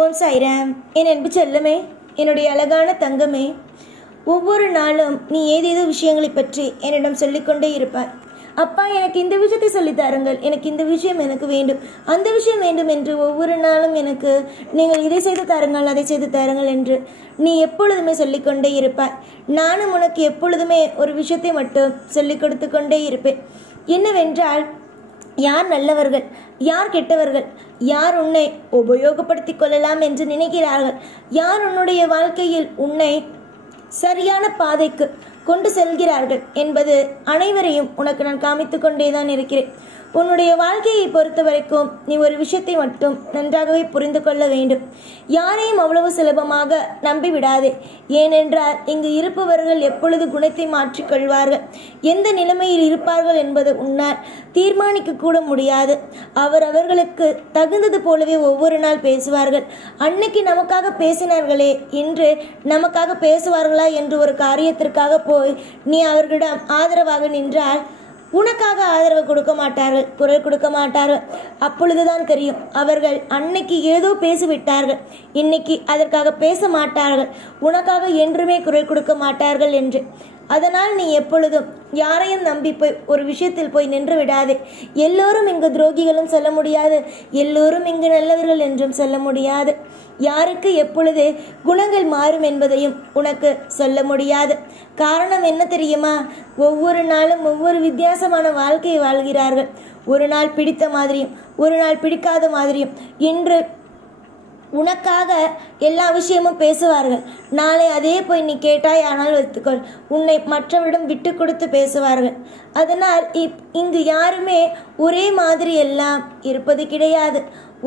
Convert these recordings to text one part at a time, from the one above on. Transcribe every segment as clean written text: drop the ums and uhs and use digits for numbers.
ஓம் சாய்ராம். என் அன்பு செல்லமே, என்னுடைய அழகான தங்கமே, ஒவ்வொரு நாளும் நீ ஏதேதோ விஷயங்களை பற்றி என்னிடம் சொல்லிக்கொண்டே இருப்பாய். அப்பா, எனக்கு இந்த விஷயத்தை சொல்லித்தாருங்கள், எனக்கு இந்த விஷயம் எனக்கு வேண்டும், அந்த விஷயம் வேண்டும் என்று ஒவ்வொரு நாளும் எனக்கு நீங்கள் இதை செய்து தாருங்கள், அதை செய்து தாருங்கள் என்று நீ எப்பொழுதுமே சொல்லிக்கொண்டே இருப்பாய். நானும் உனக்கு எப்பொழுதுமே ஒரு விஷயத்தை மட்டும் சொல்லிக் கொடுத்து கொண்டே இருப்பேன். என்னவென்றால், யார் நல்லவர்கள், யார் கெட்டவர்கள், யார் உன்னை உபயோகப்படுத்திக் கொள்ளலாம் என்று நினைக்கிறார்கள், யார் உன்னுடைய வாழ்க்கையில் உன்னை சரியான பாதைக்கு கொண்டு செல்கிறார்கள் என்பது அனைவரையும் உனக்கு நான் காமித்து கொண்டேதான் இருக்கிறேன். உன்னுடைய வாழ்க்கையை பொறுத்த வரைக்கும் நீ ஒரு விஷயத்தை மட்டும் நன்றாகவே புரிந்து கொள்ள வேண்டும். யாரையும் அவ்வளவு சுலபமாக நம்பிவிடாதே. ஏனென்றால் இங்கு இருப்பவர்கள் எப்பொழுது குணத்தை மாற்றிக்கொள்வார்கள், எந்த நிலைமையில் இருப்பார்கள் என்பது உன்னால் தீர்மானிக்க கூட முடியாது. அவர்களுக்கு தகுந்தது போலவே ஒவ்வொரு நாள் பேசுவார்கள். அன்னைக்கு நமக்காக பேசினார்களே, இன்று நமக்காக பேசுவார்களா என்று ஒரு காரியத்திற்காக போய் நீ அவர்களிடம் ஆதரவாக நின்றால் உனக்காக ஆதரவு கொடுக்க மாட்டார்கள், குரல் கொடுக்க மாட்டார்கள். அப்பொழுதுதான் தெரியும் அவர்கள் அன்னைக்கு ஏதோ பேசிவிட்டார்கள், இன்னைக்கு அதற்காக பேச மாட்டார்கள், உனக்காக என்றுமே குரல் கொடுக்க மாட்டார்கள் என்று. அதனால் நீ எப்பொழுதும் யாரையும் நம்பி போய் ஒரு விஷயத்தில் போய் நின்று விடாதே. எல்லோரும் இங்கு துரோகிகளும் சொல்ல முடியாது, எல்லோரும் இங்கு நல்லவர்கள் என்றும் சொல்ல முடியாது. யாருக்கு எப்பொழுது குணங்கள் மாறும் என்பதையும் உனக்கு சொல்ல முடியாது. காரணம் என்ன தெரியுமா? ஒவ்வொரு நாளும் ஒவ்வொரு வித்தியாசமான வாழ்க்கையை வாழ்கிறார்கள். ஒரு நாள் பிடித்த மாதிரியும் ஒரு நாள் பிடிக்காத மாதிரியும். இன்று உனக்காக எல்லா விஷயமும் பேசுவார்கள், நாளை அதே போய் நீ கேட்டாய் ஆனால் வைத்துக்கொள், உன்னை மற்றவரிடம் விட்டு கொடுத்து பேசுவார்கள். அதனால் இங்கு யாருமே ஒரே மாதிரி எல்லாம் இருப்பது கிடையாது.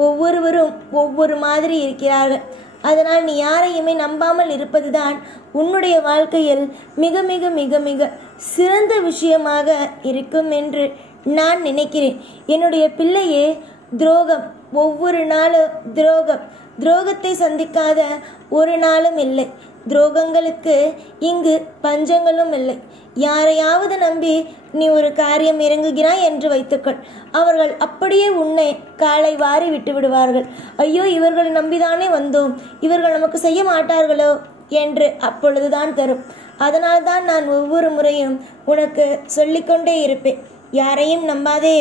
ஒவ்வொருவரும் ஒவ்வொரு மாதிரி இருக்கிறார்கள். அதனால் நீ யாரையுமே நம்பாமல் இருப்பதுதான் உன்னுடைய வாழ்க்கையில் மிக மிக மிக மிக சிறந்த விஷயமாக இருக்கும் என்று நான் நினைக்கிறேன். என்னுடைய பிள்ளையே, துரோகம், ஒவ்வொரு நாளும் துரோகம், துரோகத்தை சந்திக்காத ஒரு நாளும் இல்லை. துரோகங்களுக்கு இங்கு பஞ்சங்களும் இல்லை. யாரையாவது நம்பி நீ ஒரு காரியம் இறங்குகிறாய் என்று வைத்துக்கொள், அவர்கள் அப்படியே உன்னை காலை வாரி விட்டு விடுவார்கள். ஐயோ, இவர்களை நம்பிதானே வந்தோம், இவர்கள் நமக்கு செய்ய மாட்டார்களோ என்று அப்பொழுதுதான் தரும். அதனால்தான் நான் ஒவ்வொரு முறையும் உனக்கு சொல்லிக்கொண்டே இருப்பேன், யாரையும் நம்பாதே.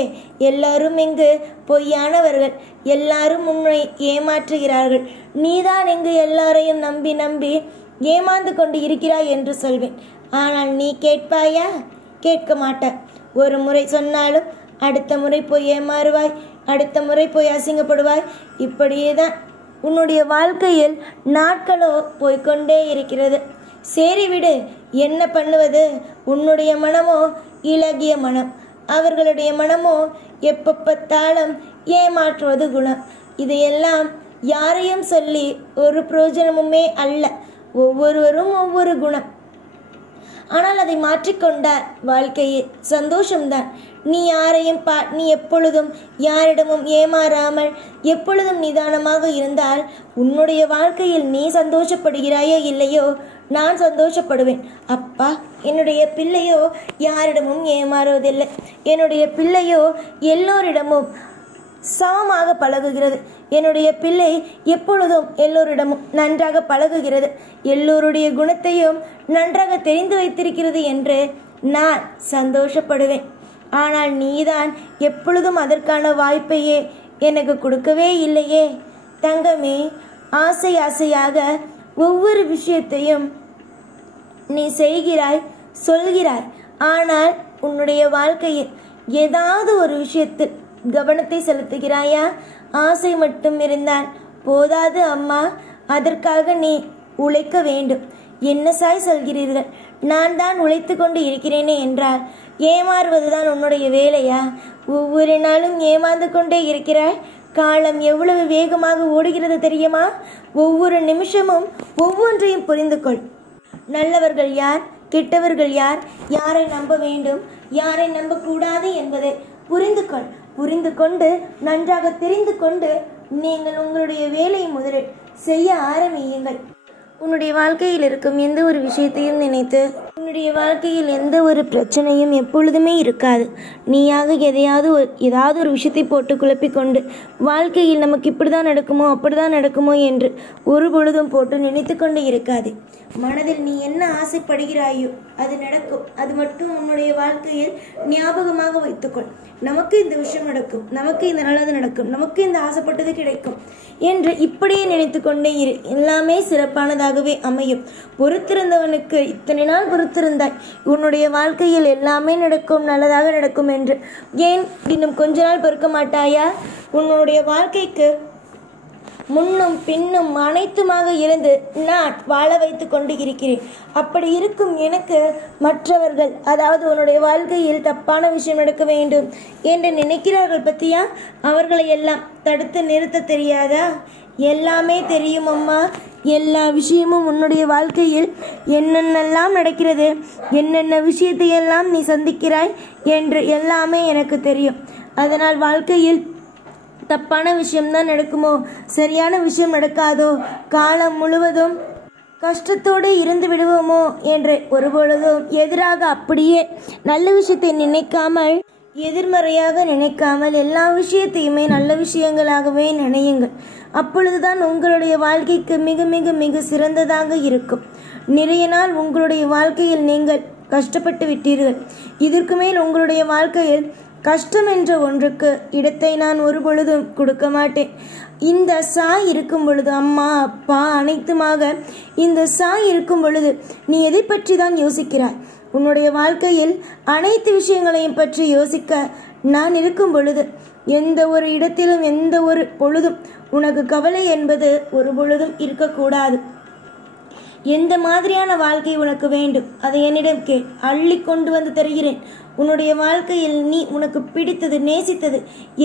எல்லாரும் இங்கு பொய்யானவர்கள், எல்லாரும் உன்னை ஏமாற்றுகிறார்கள். நீதான் இங்கு எல்லாரையும் நம்பி நம்பி ஏமாந்து கொண்டு இருக்கிறாய் என்று சொல்வேன். ஆனால் நீ கேட்பாயா? கேட்க மாட்டாய். ஒரு முறை சொன்னாலும் அடுத்த முறை போய் ஏமாறுவாய், அடுத்த முறை போய் அசிங்கப்படுவாய். இப்படியே தான் உன்னுடைய வாழ்க்கையில் நாட்களோ போய்கொண்டே இருக்கிறது. சரி விடு, என்ன பண்ணுவது? உன்னுடைய மனமோ இலகிய மனம், அவர்களுடைய மனமோ எப்ப பார்த்தாலும் ஏமாற்றுவது குணம். இதையெல்லாம் யாரையும் சொல்லி ஒரு பிரயோஜனமுமே அல்ல. ஒவ்வொருவரும் ஒவ்வொரு குணம். ஆனால் அதை மாற்றிக்கொண்டால் வாழ்க்கையில் சந்தோஷம்தான். நீ யாரையும் நீ எப்பொழுதும் யாரிடமும் ஏமாறாமல் எப்பொழுதும் நிதானமாக இருந்தால் உன்னுடைய வாழ்க்கையில் நீ சந்தோஷப்படுகிறாயோ இல்லையோ, நான் சந்தோஷப்படுவேன். அப்பா, என்னுடைய பிள்ளையோ யாரிடமும் ஏமாறுவதில்லை, என்னுடைய பிள்ளையோ எல்லோரிடமும் சமமாக பழகுகிறது, என்னுடைய பிள்ளை எப்பொழுதும் எல்லோரிடமும் நன்றாக பழகுகிறது, எல்லோருடைய குணத்தையும் நன்றாக தெரிந்து வைத்திருக்கிறது என்று நான் சந்தோஷப்படுவேன். ஆனால் நீதான் எப்பொழுதும் அதற்கான வாய்ப்பையே எனக்கு கொடுக்கவே இல்லையே. தங்கமே, ஆசை ஆசையாக ஒவ்வொரு விஷயத்தையும் நீ செய்கிறாய், சொல்கிறாய். ஆனால் உன்னுடைய வாழ்க்கையில் ஏதாவது ஒரு விஷயத்தில் கவனத்தை செலுத்துகிறாயா? ஆசை மட்டும் இருந்தால் போதாது அம்மா, அதற்காக நீ உழைக்க வேண்டும். என்ன சாய் சொல்கிறீர்கள்? நான் தான் உழைத்து கொண்டு இருக்கிறேனே என்றால் ஏமாறுவதுதான் உன்னுடைய வேலையா? ஒவ்வொரு நாளும் ஏமாந்து கொண்டே இருக்கிறாய். காலம் எவ்வளவு வேகமாக ஓடுகிறது தெரியுமா? ஒவ்வொரு நிமிஷமும் ஒவ்வொன்றையும் புரிந்து கொள். நல்லவர்கள் யார், கெட்டவர்கள் யார், யாரை நம்ப வேண்டும், யாரை நம்பக்கூடாது என்பதை புரிந்து கொள். புரிந்து கொண்டு நன்றாக தெரிந்து கொண்டு நீங்கள் உங்களுடைய வேலையை முதலில் செய்ய ஆரம்பியுங்கள். உன்னுடைய வாழ்க்கையில் இருக்கும் எந்த ஒரு விஷயத்தையும் நினைத்து உன்னுடைய வாழ்க்கையில் எந்த ஒரு பிரச்சனையும் எப்பொழுதுமே இருக்காது. நீயாக ஏதாவது ஒரு விஷயத்தை போட்டு குழப்பிக்கொண்டு வாழ்க்கையில் நமக்கு இப்படி தான் நடக்குமோ அப்படி தான் நடக்குமோ என்று ஒரு பொழுதும் போட்டு நினைத்து கொண்டு இருக்காது. மனதில் நீ என்ன ஆசைப்படுகிறாயோ அது நடக்கும். அது மட்டும் உன்னுடைய வாழ்க்கையில் ஞாபகமாக வைத்துக்கொள். நமக்கு இந்த விஷயம் நடக்கும், நமக்கு இந்த நல்லது நடக்கும், நமக்கு இந்த ஆசைப்பட்டது கிடைக்கும் என்று இப்படியே நினைத்து கொண்டே இரு. எல்லாமே சிறப்பானதாகவே அமையும். பொறுத்திருந்தவனுக்கு இத்தனை நாள் பொறுத்திருந்தாய், உன்னுடைய வாழ்க்கையில் எல்லாமே நடக்கும், நல்லதாக நடக்கும் என்று ஏன் இன்னும் கொஞ்ச நாள் பொறுக்க மாட்டாயா? உன்னுடைய வாழ்க்கைக்கு முன்னும் பின்னும் அனைத்துமாக இருந்து நான் வாழ வைத்து கொண்டு இருக்கிறேன். அப்படி இருக்கும் எனக்கு மற்றவர்கள், அதாவது உன்னுடைய வாழ்க்கையில் தப்பான விஷயம் நடக்க வேண்டும் என்று நினைக்கிறார்கள் பத்தியா? அவர்களை எல்லாம் தடுத்து நிறுத்த தெரியாதா? எல்லாமே தெரியும் அம்மா. எல்லா விஷயமும் உன்னுடைய வாழ்க்கையில் என்னென்னலாம் நடக்கிறது, என்னென்ன விஷயத்தையெல்லாம் நீ சந்திக்கிறாய் என்று எல்லாமே எனக்கு தெரியும். அதனால் வாழ்க்கையில் தப்பான விஷயம்தான் நடக்குமோ, சரியான விஷயம் நடக்காதோ, காலம் முழுவதும் கஷ்டத்தோடு இருந்து விடுவோமோ என்று ஒருபொழுதும் எதிராக அப்படியே நல்ல விஷயத்தை நினைக்காமல், எதிர்மறையாக நினைக்காமல் எல்லா விஷயத்தையுமே நல்ல விஷயங்களாகவே நினையுங்கள். அப்பொழுதுதான் உங்களுடைய வாழ்க்கைக்கு மிக மிக மிக சிறந்ததாக இருக்கும். நிறைய நாள் உங்களுடைய வாழ்க்கையில் நீங்கள் கஷ்டப்பட்டு விட்டீர்கள். இதற்கு மேல் உங்களுடைய வாழ்க்கையில் கஷ்டம் என்ற ஒன்றுக்கு இடத்தை நான் ஒரு பொழுதும் கொடுக்க மாட்டேன். இந்த சாய் இருக்கும் பொழுது, அம்மா அப்பா அனைத்துமாக இந்த சாய் இருக்கும் பொழுது நீ எதை பற்றி தான் யோசிக்கிறாய்? உன்னுடைய வாழ்க்கையில் அனைத்து விஷயங்களையும் பற்றி யோசிக்க நான் இருக்கும் பொழுது எந்த ஒரு இடத்திலும் எந்த ஒரு பொழுதும் உனக்கு கவலை என்பது ஒரு பொழுதும் இருக்கக்கூடாது. எந்த மாதிரியான வாழ்க்கை உனக்கு வேண்டும் அதை என்னிடம் கேள், அள்ளி கொண்டு வந்து தருகிறேன். உன்னுடைய வாழ்க்கையில் நீ உனக்கு பிடித்தது, நேசித்தது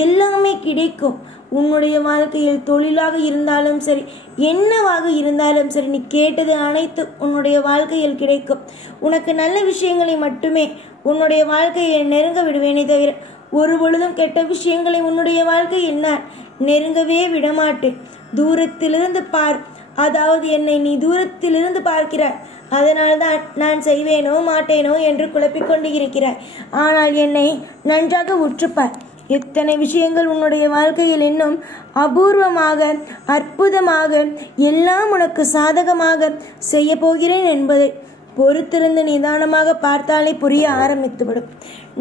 எல்லாமே கிடைக்கும். உன்னுடைய வாழ்க்கையில் தொழிலாக இருந்தாலும் சரி, என்னவாக இருந்தாலும் சரி, நீ கேட்டது அனைத்து உன்னுடைய வாழ்க்கையில் கிடைக்கும். உனக்கு நல்ல விஷயங்களை மட்டுமே உன்னுடைய வாழ்க்கையை நெருங்க விடுவேனே தவிர ஒரு பொழுதும் கெட்ட விஷயங்களை உன்னுடைய வாழ்க்கையில் நான் நெருங்கவே விடமாட்டேன். தூரத்திலிருந்து பார், அதாவது என்னை நீ தூரத்திலிருந்து பார்க்கிறாய், அதனால்தான் நான் செய்வேனோ மாட்டேனோ என்று குழப்பிக்கொண்டு இருக்கிறாய். ஆனால் என்னை நன்றாக உற்றுப்பார். எத்தனை விஷயங்கள் உன்னுடைய வாழ்க்கையில் இன்னும் அபூர்வமாக, அற்புதமாக, எல்லாம் உனக்கு சாதகமாக செய்ய போகிறேன் என்பதை பொறுத்திருந்து நிதானமாக பார்த்தாலே புரிய ஆரம்பித்துவிடும்.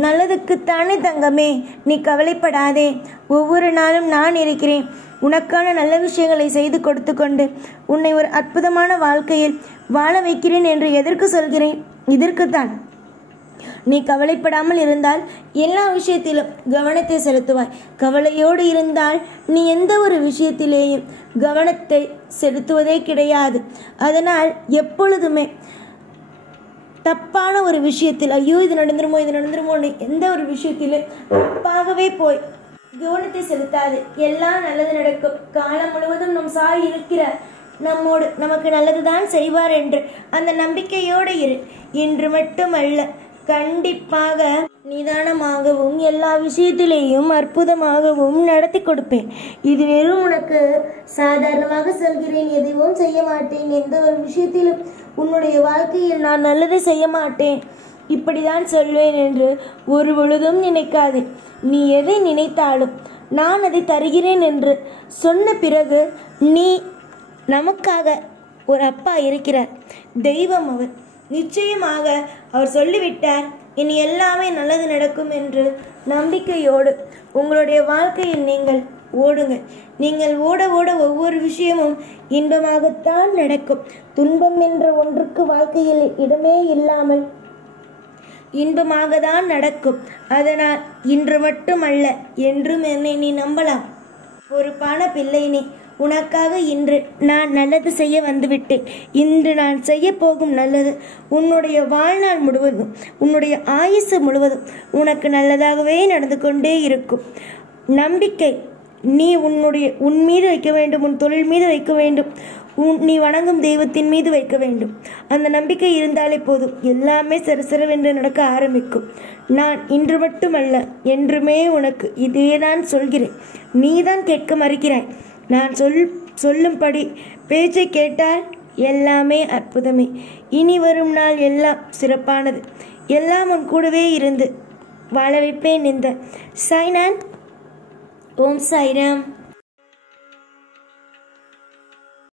நல்லதுக்குத்தானே தங்கமே, நீ கவலைப்படாதே. ஒவ்வொரு நாளும் நான் இருக்கிறேன். உனக்கான நல்ல விஷயங்களை செய்து கொடுத்து கொண்டு உன்னை ஒரு அற்புதமான வாழ்க்கையில் வாழ வைக்கிறேன் என்று எதற்கு சொல்கிறேன்? இதற்குத்தான். நீ கவலைப்படாமல் இருந்தால் எல்லா விஷயத்திலும் கவனத்தை செலுத்துவாய். கவலையோடு இருந்தால் நீ எந்த ஒரு விஷயத்திலேயும் கவனத்தை செலுத்துவதே கிடையாது. அதனால் எப்பொழுதுமே தப்பான ஒரு விஷயத்தில், ஐயோ இது நடந்துருமோ எந்த ஒரு விஷயத்திலும் தப்பாகவே போய் கவனத்தை செலுத்தாது. எல்லாம் நல்லது நடக்கும். காலம் முழுவதும் நம் சாய் இருக்கிறார் நம்மோடு, நமக்கு நல்லதுதான் செய்வார் என்று அந்த நம்பிக்கையோடு இரு. இன்று மட்டுமல்ல, கண்டிப்பாக நிதானமாகவும் எல்லா விஷயத்திலேயும் அற்புதமாகவும் நடத்தி கொடுப்பேன். இது வெறும் உனக்கு சாதாரணமாக சொல்கிறேன், எதுவும் செய்ய மாட்டேன், எந்த ஒரு விஷயத்திலும் உன்னுடைய வாழ்க்கையில் நான் நல்லதை செய்ய மாட்டேன், இப்படிதான் சொல்வேன் என்று ஒரு பொழுதும் நினைக்காதே. நீ எதை நினைத்தாலும் நான் அதை தருகிறேன் என்று சொன்ன பிறகு நீ நமக்காக ஒரு அப்பா இருக்கிறார், தெய்வம் அவர். நிச்சயமாக அவர் சொல்லிவிட்டார், இனி எல்லாமே நல்லது நடக்கும் என்று நம்பிக்கையோடு உங்களுடைய வாழ்க்கையில் நீங்கள் ஓடுங்கள். நீங்கள் ஓட ஓட ஒவ்வொரு விஷயமும் இன்பமாகத்தான் நடக்கும். துன்பம் என்ற ஒன்றுக்கு வாழ்க்கையில் இடமே இல்லாமல் இன்பமாக தான் நடக்கும். அதனால் இன்று மட்டுமல்ல, என்றும் என்னை நீ நம்பலாம். பொறுப்பான பிள்ளை நீ. உனக்காக இன்று நான் நல்லது செய்ய வந்துவிட்டேன். இன்று நான் செய்ய போகும் நல்லது உன்னுடைய வாழ்நாள் முழுவதும், உன்னுடைய ஆயுசு முழுவதும் உனக்கு நல்லதாகவே நடந்து கொண்டே இருக்கும். நம்பிக்கை நீ உன் மீது வைக்க வேண்டும், உன் தொழில் மீது வைக்க வேண்டும், நீ வணங்கும் தெய்வத்தின் மீது வைக்க வேண்டும். அந்த நம்பிக்கை இருந்தாலே போதும், எல்லாமே சரசரவென்று நடக்க ஆரம்பிக்கும். நான் இன்று மட்டுமல்ல, என்றுமே உனக்கு இதேதான் சொல்கிறேன். நீதான் கேட்க மறுக்கிறாய். நான் சொல்லும்படி பேச்சை கேட்டால் எல்லாமே அற்புதமே. இனி வரும் நாள் எல்லாம் சிறப்பானது. எல்லாம் உன் கூடவே இருந்து வாழ வைப்பேன் இந்த சாய்நாத். ஓம் சாய்ராம்.